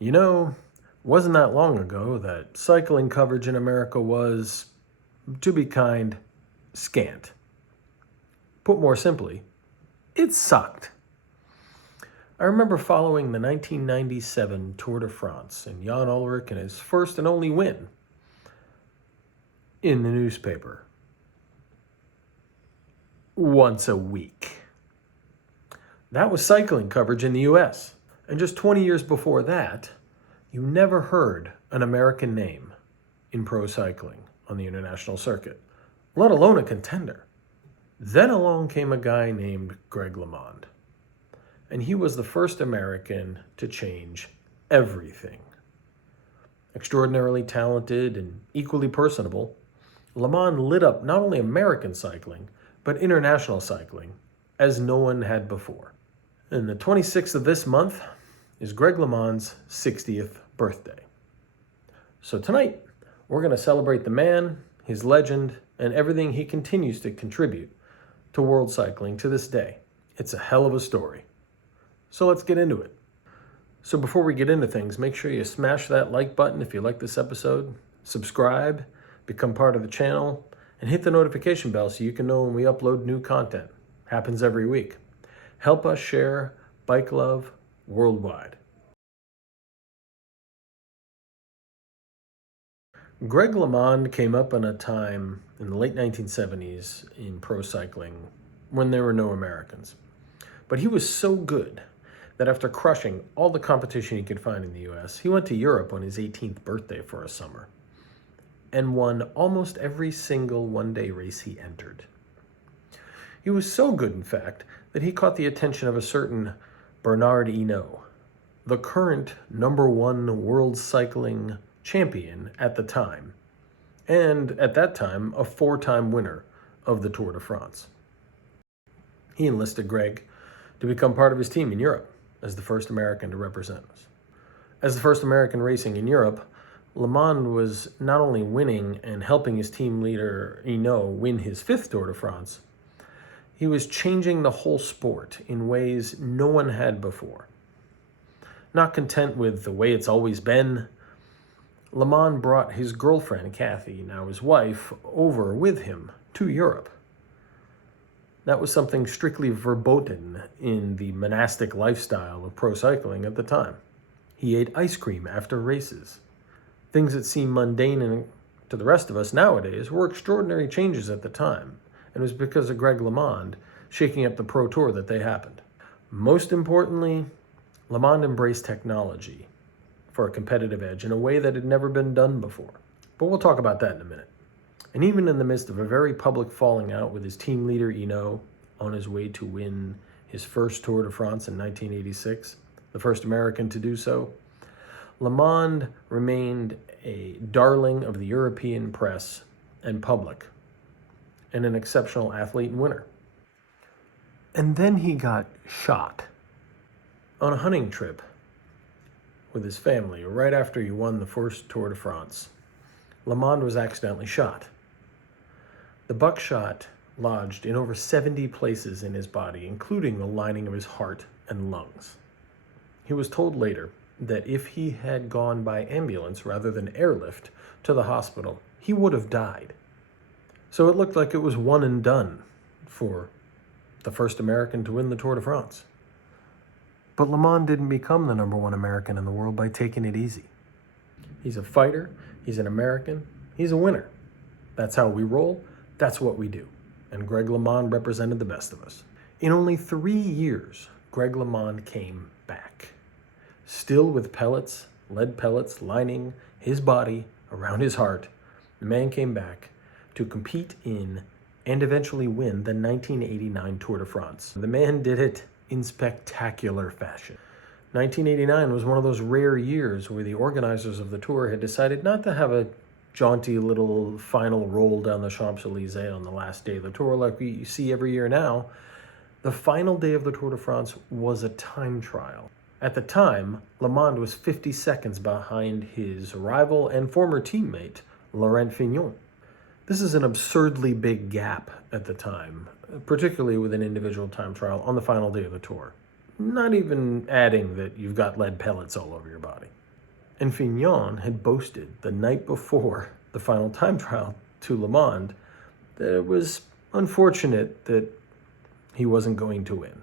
You know, wasn't that long ago that cycling coverage in America was, to be kind, scant. Put more simply, it sucked. I remember following the 1997 Tour de France and Jan Ullrich in his first and only win in the newspaper once a week. That was cycling coverage in the US. And just 20 years before that, you never heard an American name in pro cycling on the international circuit, let alone a contender. Then along came a guy named Greg LeMond, and he was the first American to change everything. Extraordinarily talented and equally personable, LeMond lit up not only American cycling, but international cycling as no one had before. And the 26th of this month is Greg LeMond's 60th birthday. So tonight, we're going to celebrate the man, his legend, and everything he continues to contribute to world cycling to this day. It's a hell of a story. So let's get into it. So before we get into things, make sure you smash that like button if you like this episode, subscribe, become part of the channel, and hit the notification bell so you can know when we upload new content. Happens every week. Help us share bike love worldwide. Greg LeMond came up in a time in the late 1970s in pro cycling when there were no Americans. But he was so good that after crushing all the competition he could find in the US, he went to Europe on his 18th birthday for a summer and won almost every single one-day race he entered. He was so good, in fact, that he caught the attention of a certain Bernard Hinault, the current #1 world cycling champion at the time, and at that time, a 4-time winner of the Tour de France. He enlisted Greg to become part of his team in Europe as the first American to represent us. As the first American racing in Europe, LeMond was not only winning and helping his team leader Hinault win his 5th Tour de France, he was changing the whole sport in ways no one had before. Not content with the way it's always been, LeMond brought his girlfriend, Kathy, now his wife, over with him to Europe. That was something strictly verboten in the monastic lifestyle of pro cycling at the time. He ate ice cream after races. Things that seem mundane to the rest of us nowadays were extraordinary changes at the time, and it was because of Greg LeMond shaking up the pro tour that they happened. Most importantly, LeMond embraced technology for a competitive edge in a way that had never been done before. But we'll talk about that in a minute. And even in the midst of a very public falling out with his team leader Hinault on his way to win his first Tour de France in 1986, the first American to do so, LeMond remained a darling of the European press and public, and an exceptional athlete and winner. And then he got shot on a hunting trip with his family right after he won the first Tour de France. LeMond was accidentally shot. The buckshot lodged in over 70 places in his body, including the lining of his heart and lungs. He was told later that if he had gone by ambulance rather than airlift to the hospital, he would have died. So it looked like it was one and done for the first American to win the Tour de France. But LeMond didn't become the #1 American in the world by taking it easy. He's a fighter, he's an American, he's a winner. That's how we roll, that's what we do. And Greg LeMond represented the best of us. In only 3 years, Greg LeMond came back. Still with pellets, lead pellets lining his body around his heart, the man came back to compete in and eventually win the 1989 Tour de France. The man did it in spectacular fashion. 1989 was one of those rare years where the organizers of the tour had decided not to have a jaunty little final roll down the Champs-Elysees on the last day of the tour like we see every year now. The final day of the Tour de France was a time trial. At the time, LeMond was 50 seconds behind his rival and former teammate, Laurent Fignon. This is an absurdly big gap at the time, particularly with an individual time trial on the final day of the tour. Not even adding that you've got lead pellets all over your body. And Fignon had boasted the night before the final time trial to LeMond that it was unfortunate that he wasn't going to win.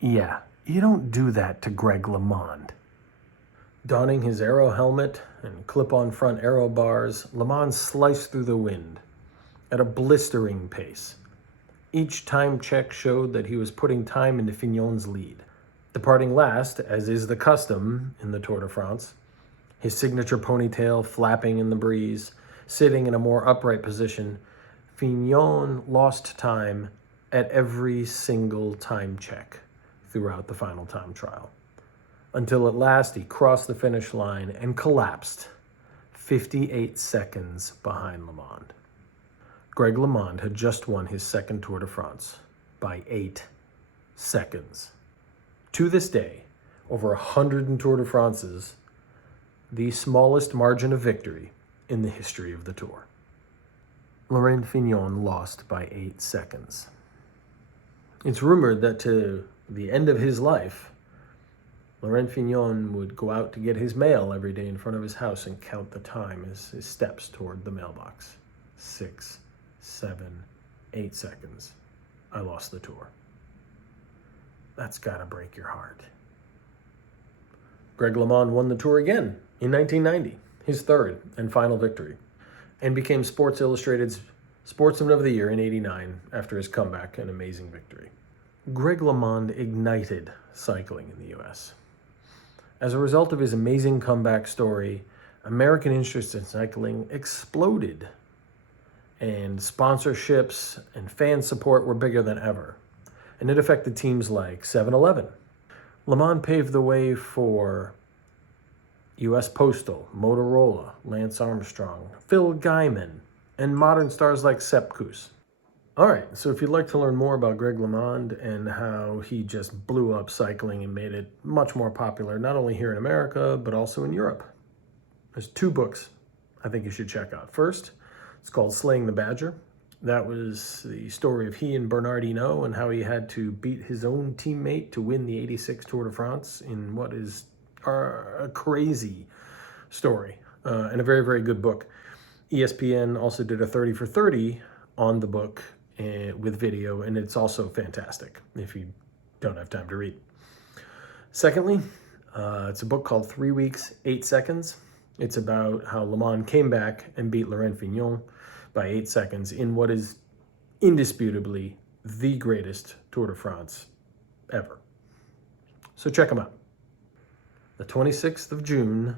Yeah, you don't do that to Greg LeMond. Donning his aero helmet and clip-on front aero bars, LeMond sliced through the wind at a blistering pace. Each time check showed that he was putting time into Fignon's lead. Departing last, as is the custom in the Tour de France, his signature ponytail flapping in the breeze, sitting in a more upright position, Fignon lost time at every single time check throughout the final time trial, until at last he crossed the finish line and collapsed 58 seconds behind LeMond. Greg LeMond had just won his second Tour de France by 8 seconds. To this day, over 100 Tour de France's, the smallest margin of victory in the history of the Tour. Laurent Fignon lost by 8 seconds. It's rumored that to the end of his life, Laurent Fignon would go out to get his mail every day in front of his house and count the time as his steps toward the mailbox. 6, 7, 8 seconds. I lost the Tour. That's gotta break your heart. Greg LeMond won the Tour again in 1990, his third and final victory, and became Sports Illustrated's Sportsman of the Year in '89 after his comeback and amazing victory. Greg LeMond ignited cycling in the U.S. As a result of his amazing comeback story, American interest in cycling exploded, and sponsorships and fan support were bigger than ever, and it affected teams like 7-Eleven. LeMond paved the way for U.S. Postal, Motorola, Lance Armstrong, Phil Gaiman, and modern stars like Sepp Kuss. All right, so if you'd like to learn more about Greg LeMond and how he just blew up cycling and made it much more popular, not only here in America, but also in Europe, there's 2 books I think you should check out. First, it's called Slaying the Badger. That was the story of he and Bernard Hinault and how he had to beat his own teammate to win the '86 Tour de France in what is a crazy story and a very, very good book. ESPN also did a 30 for 30 on the book with video, and it's also fantastic if you don't have time to read. Secondly, it's a book called 3 Weeks, 8 Seconds. It's about how LeMond came back and beat Laurent Fignon by 8 seconds in what is indisputably the greatest Tour de France ever. So check them out. The 26th of June,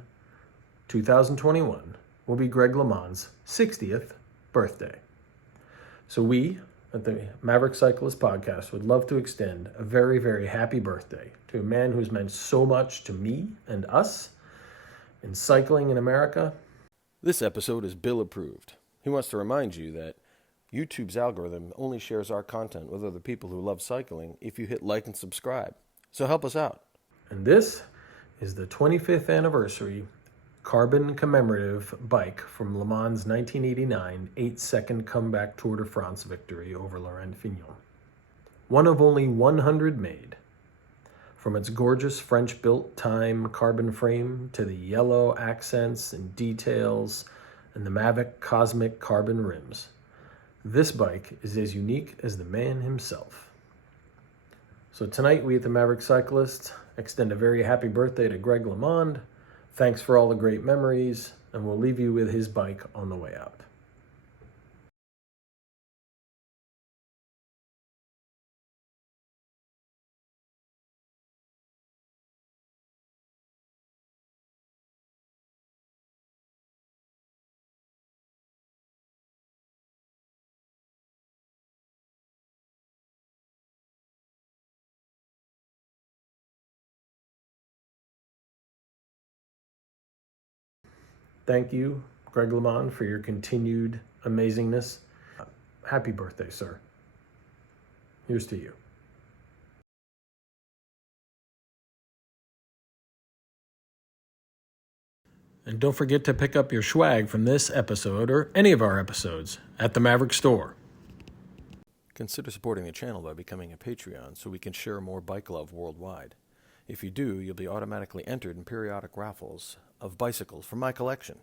2021, will be Greg LeMond's 60th birthday. So we, at the Maverick Cyclist podcast, would love to extend a very, very happy birthday to a man who's meant so much to me and us in cycling in America. This episode is Bill approved. He wants to remind you that YouTube's algorithm only shares our content with other people who love cycling if you hit like and subscribe. So help us out. And this is the 25th anniversary carbon commemorative bike from LeMond's 1989 8-second comeback Tour de France victory over Laurent Fignon. One of only 100 made. From its gorgeous French-built time carbon frame to the yellow accents and details and the Maverick cosmic carbon rims, this bike is as unique as the man himself. So tonight we at the Maverick Cyclist extend a very happy birthday to Greg LeMond. Thanks for all the great memories, and we'll leave you with his bike on the way out. Thank you, Greg LeMond, for your continued amazingness. Happy birthday, sir. Here's to you. And don't forget to pick up your swag from this episode or any of our episodes at the Maverick Store. Consider supporting the channel by becoming a Patreon so we can share more bike love worldwide. If you do, you'll be automatically entered in periodic raffles of bicycles from my collection.